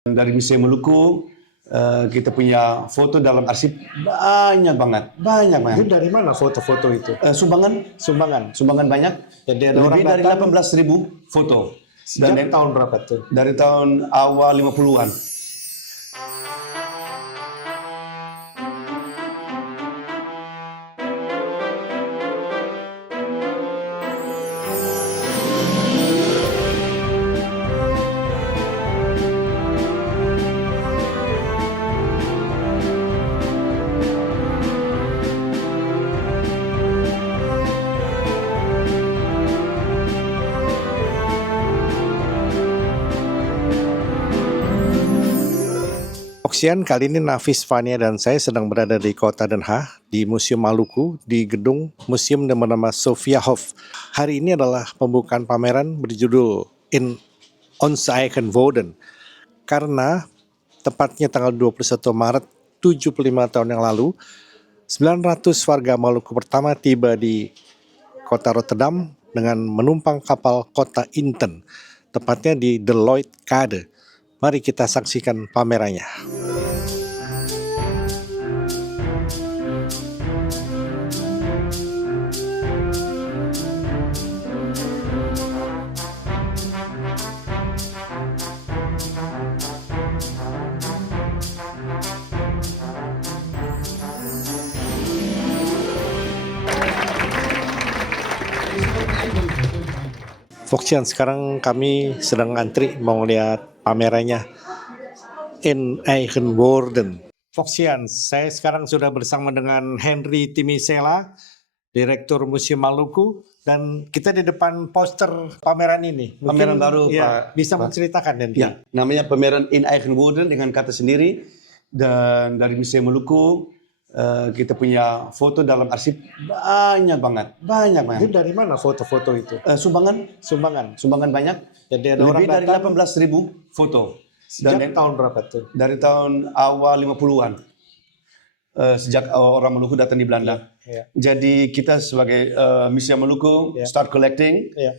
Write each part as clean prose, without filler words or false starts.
Dari Museum Maluku, kita punya foto dalam arsip banyak banget. Itu dari mana foto-foto itu? Sumbangan banyak. Jadi ada Lebih orang dari datang 18.000 foto. sejak tahun berapa tuh? Dari tahun awal 50-an. Oksian, kali ini Nafis, Fania, dan saya sedang berada di kota Den Haag, di Museum Maluku, di gedung museum yang bernama Sophia Hof. Hari ini adalah pembukaan pameran berjudul In Ons Eigen Woorden, karena tepatnya tanggal 21 Maret 75 tahun yang lalu, 900 warga Maluku pertama tiba di kota Rotterdam dengan menumpang kapal kota Inten, tepatnya di De Lloyd Kade. Mari kita saksikan pamerannya. Foxian, sekarang kami sedang antri mau lihat pamerannya In Eigen Woorden. Foxian, saya sekarang sudah bersama dengan Henry Timisela, Direktur Museum Maluku, dan kita di depan poster pameran ini. Pameran baru, ya, Pak. bisa menceritakan, Henry? Ya, namanya pameran In Eigen Woorden dengan kata sendiri. Dan dari Museum Maluku, kita punya foto dalam arsip banyak banget. Itu dari mana foto-foto itu? Sumbangan banyak. Jadi ada orang Lebih dari datang 18.000 foto. sejak tahun berapa tuh? Dari tahun awal 50-an. Sejak orang Maluku datang di Belanda. Iya. Jadi kita sebagai Museum Maluku start collecting. Iya.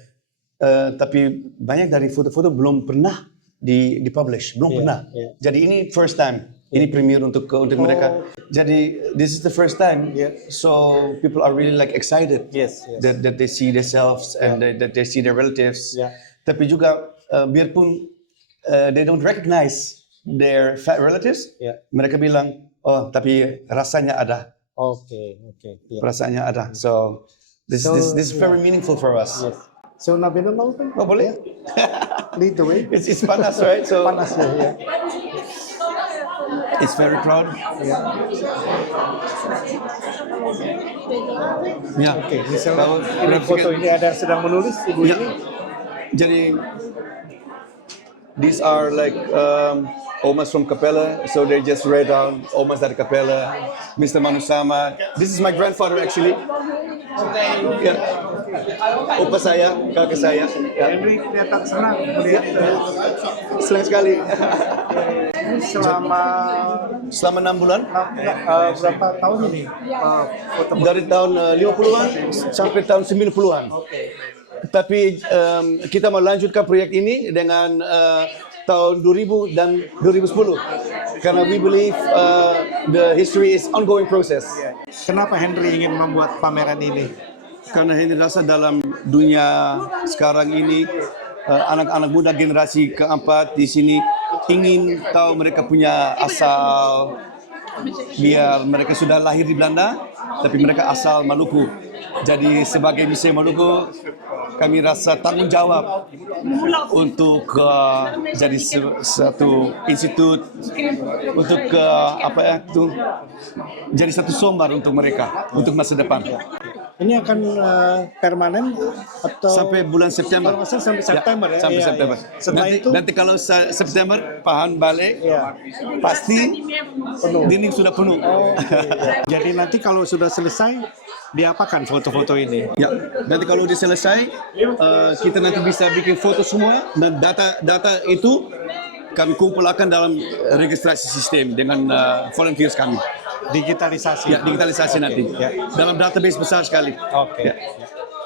Tapi banyak dari foto-foto belum pernah dipublish, belum pernah. Iya. Jadi ini first time. Ini premier untuk mereka. Jadi this is the first time. So people are really like excited that they see themselves and that they see their relatives. Tapi juga biarpun they don't recognize their fat relatives, mereka bilang, oh tapi rasanya ada. Rasanya ada. So this is very meaningful for us. So Nabila mau kan? Oh boleh? Lead the way. It's panas, right? So Panas ya. it's very proud. Ya. Oke, misalnya ini foto ini ada yang sedang menulis ibu ini. Jadi these are like Omas from Capella, so they just read down Omas dari Capella, Mr. Manusama. This is my grandfather actually. Ya. Opa saya, kakak saya. Henry kelihatan senang melihat. Senang sekali. Selama 6 bulan. berapa tahun ini? Foto Dari tahun 50-an sampai tahun 90-an. Tapi kita mau lanjutkan proyek ini dengan tahun 2000 dan 2010. Karena we believe the history is ongoing process. Kenapa Henry ingin membuat pameran ini? Karena Henry rasa dalam dunia sekarang ini anak-anak muda generasi keempat di sini ingin tahu mereka punya asal, biar mereka sudah lahir di Belanda tapi mereka asal Maluku. Jadi sebagai Museum Maluku kami rasa tanggung jawab untuk jadi satu institut untuk jadi satu sumber untuk mereka untuk masa depan. Ini akan permanen atau sampai bulan September? Sampai September ya. Sampai September. Setelah itu Nanti kalau September Pahan balik, pasti dinding sudah penuh. Jadi nanti kalau sudah selesai, diapakan foto-foto ini? Ya, nanti kalau udah selesai, kita nanti bisa bikin foto semua dan data itu kami kumpulkan dalam registrasi sistem dengan volunteers kami. Digitalisasi. Ya, digitalisasi nanti. Ya. Dalam database besar sekali. Oke. Ya.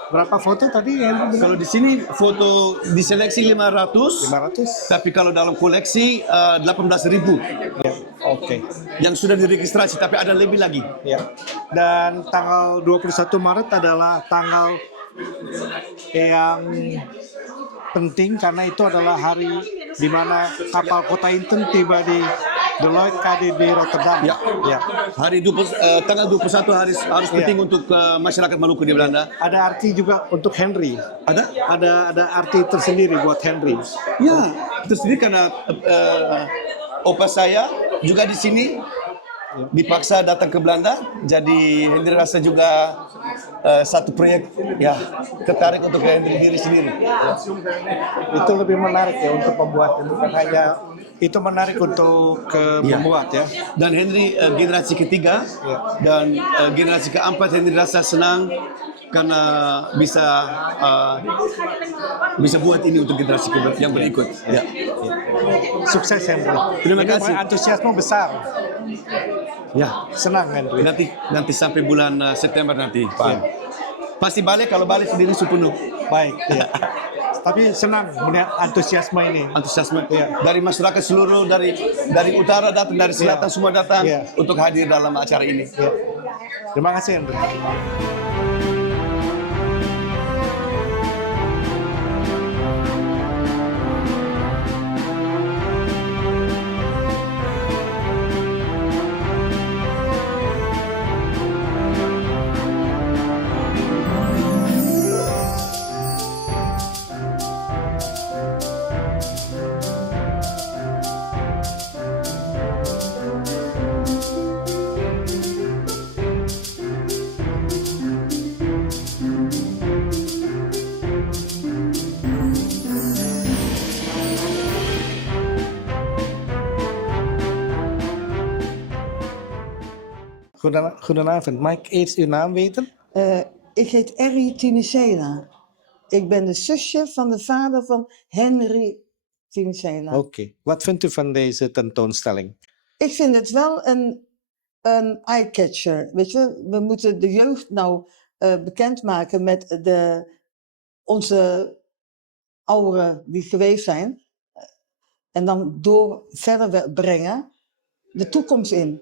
Berapa foto tadi yang bilang? Kalau di sini foto diseleksi 500, 500? tapi kalau dalam koleksi 18.000 Ya, oke. yang sudah diregistrasi, tapi ada lebih lagi. Ya. Dan tanggal 21 Maret adalah tanggal yang penting karena itu adalah hari di mana kapal Kota Inten tiba di Deloitte KDB Rotterdam. Ya. Ya. Hari tanggal 21 harus penting untuk masyarakat Maluku di Belanda. Ada arti juga untuk Henry. Ada? Ada arti tersendiri buat Henry. Ya, tersendiri karena opa saya juga di sini dipaksa datang ke Belanda, jadi Henry rasa juga satu proyek ya tertarik untuk Henry diri sendiri. Itu lebih menarik ya untuk membuat, bukan hanya itu menarik untuk membuat ya. Dan Henry generasi ketiga dan generasi keempat Henry rasa senang karena bisa buat ini untuk generasi yang berikut. Ya. Sukses Henry. Terima Ini kasih. Antusiasme besar. Ya, Senang Henry. nanti sampai bulan September nanti, Pak. Pasti balik, kalau balik sendiri penuh. Baik. Ya. Tapi senang melihat antusiasme ini. Antusiasme Ya. dari masyarakat seluruh, dari utara datang, dari selatan semua datang Ya. untuk hadir dalam acara ini. Ya. Terima kasih Henry. Goedenavond. Mag ik eerst uw naam weten? Ik heet Erri Tinicela. Ik ben de zusje van de vader van Henry Tinicela. Oké. Wat vindt u van deze tentoonstelling? Ik vind het wel een eye-catcher. Weet je, we moeten de jeugd nou bekendmaken met onze ouderen die geweest zijn. En dan verder brengen de toekomst in.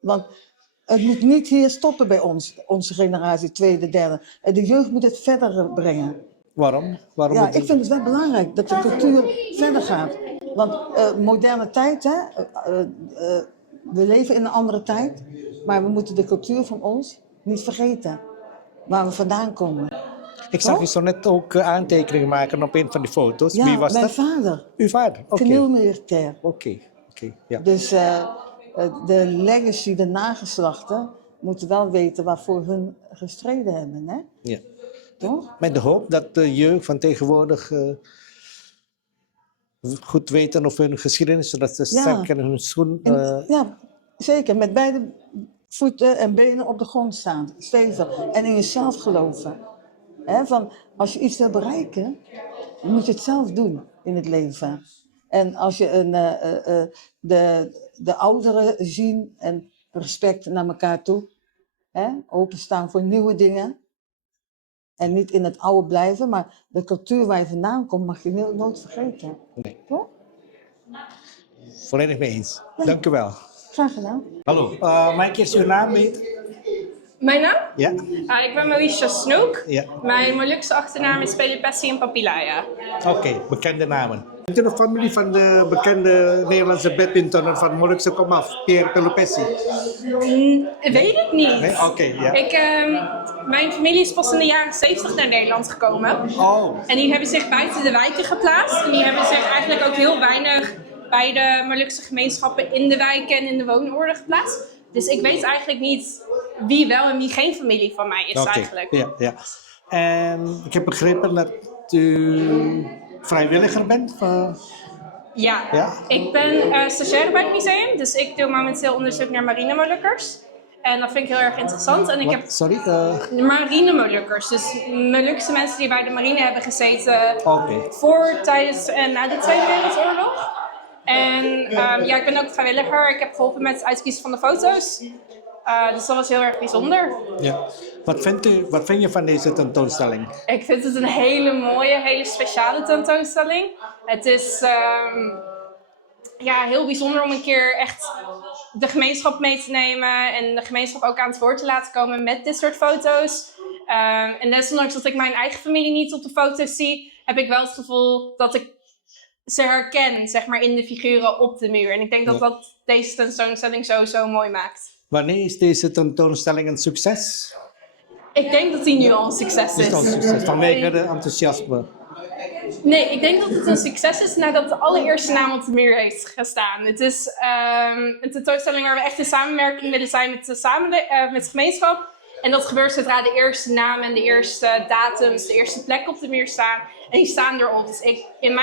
Want het moet niet hier stoppen bij ons, onze generatie, tweede, derde. De jeugd moet het verder brengen. Waarom? Ja, ik vind het wel belangrijk dat de cultuur verder gaat. Want moderne tijd, hè, we leven in een andere tijd. Maar we moeten de cultuur van ons niet vergeten. Waar we vandaan komen. Ik zag u zo net ook aantekeningen maken op een van die foto's. Ja, Wie was mijn dat? vader. Uw vader? Oké. Knielmilitair. Oké. Ja. Dus de legacy, de nageslachten, moeten wel weten waarvoor hun gestreden hebben. Hè? Ja. Toch? Met de hoop dat de jeugd van tegenwoordig goed weten over hun geschiedenis, zodat ze sterk in hun schoen... Ja, zeker. Met beide voeten en benen op de grond staan. Stevig. En in jezelf geloven. Van, als je iets wil bereiken, moet je het zelf doen in het leven. En als je de ouderen zien en respect naar elkaar toe. Openstaan voor nieuwe dingen. En niet in het oude blijven, maar de cultuur waar je vandaan komt mag je nooit vergeten. Nee. Toch? Volledig mee eens. Dank u wel. Graag gedaan. Hallo. Mag ik eerst uw naam weten? Mijn naam? Ja. Ik ben Marisha Snook. Ja. Mijn Molukse achternaam is Pelipessi en Papilaya. Oké, bekende namen. Bent u de familie van de bekende Nederlandse badmintonner van Molukse komaf, Pierre Pelopessi? Weet ik niet. Nee? Oké, ja. Mijn familie is pas in de jaren 70 naar Nederland gekomen. Oh, En die hebben zich buiten de wijken geplaatst. En die hebben zich eigenlijk ook heel weinig bij de Molukse gemeenschappen in de wijken en in de woonoorden geplaatst. Dus ik weet eigenlijk niet wie wel en wie geen familie van mij is oké. eigenlijk. Ja. En ik heb begrepen dat u vrijwilliger bent? Ja, ik ben stagiair bij het museum. Dus ik doe momenteel onderzoek naar marinemolukkers. En dat vind ik heel erg interessant. En ik heb Sorry? marinemolukkers. Dus Molukse mensen die bij de marine hebben gezeten Oké. voor, tijdens en na de Tweede Wereldoorlog. En ik ben ook vrijwilliger. Ik heb geholpen met het uitkiezen van de foto's. Dus dat was heel erg bijzonder. Ja. Wat vind je van deze tentoonstelling? Ik vind het een hele mooie, hele speciale tentoonstelling. Het is heel bijzonder om een keer echt de gemeenschap mee te nemen en de gemeenschap ook aan het woord te laten komen met dit soort foto's. En desondanks dat ik mijn eigen familie niet op de foto's zie, heb ik wel het gevoel dat ik ze herken, zeg maar, in de figuren op de muur. En ik denk dat dat deze tentoonstelling zo mooi maakt. Wanneer is deze tentoonstelling een succes? Ik denk dat die nu al een succes Is het al een succes is. vanwege de enthousiasme? Nee, ik denk dat het een succes is nadat de allereerste naam op de muur heeft gestaan. Het is een tentoonstelling waar we echt in samenwerking willen zijn met de gemeenschap. En dat gebeurt zodra de eerste naam en de eerste datums, de eerste plek op de muur staan. En die staan erop. Dus in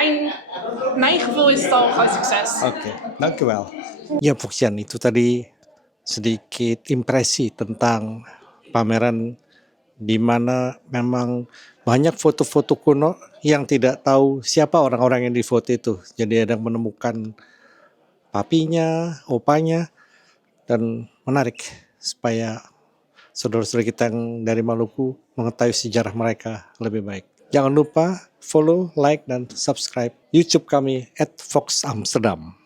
mijn gevoel is het al een groot succes. Oke, dankjewel. Ya, Foxian, itu tadi sedikit impresi tentang pameran di mana memang banyak foto-foto kuno yang tidak tahu siapa orang-orang yang difoto itu. Jadi ada yang menemukan papinya, opanya, dan menarik supaya saudara-saudara kita yang dari Maluku mengetahui sejarah mereka lebih baik. Jangan lupa follow, like, dan subscribe YouTube kami @Fox Amsterdam.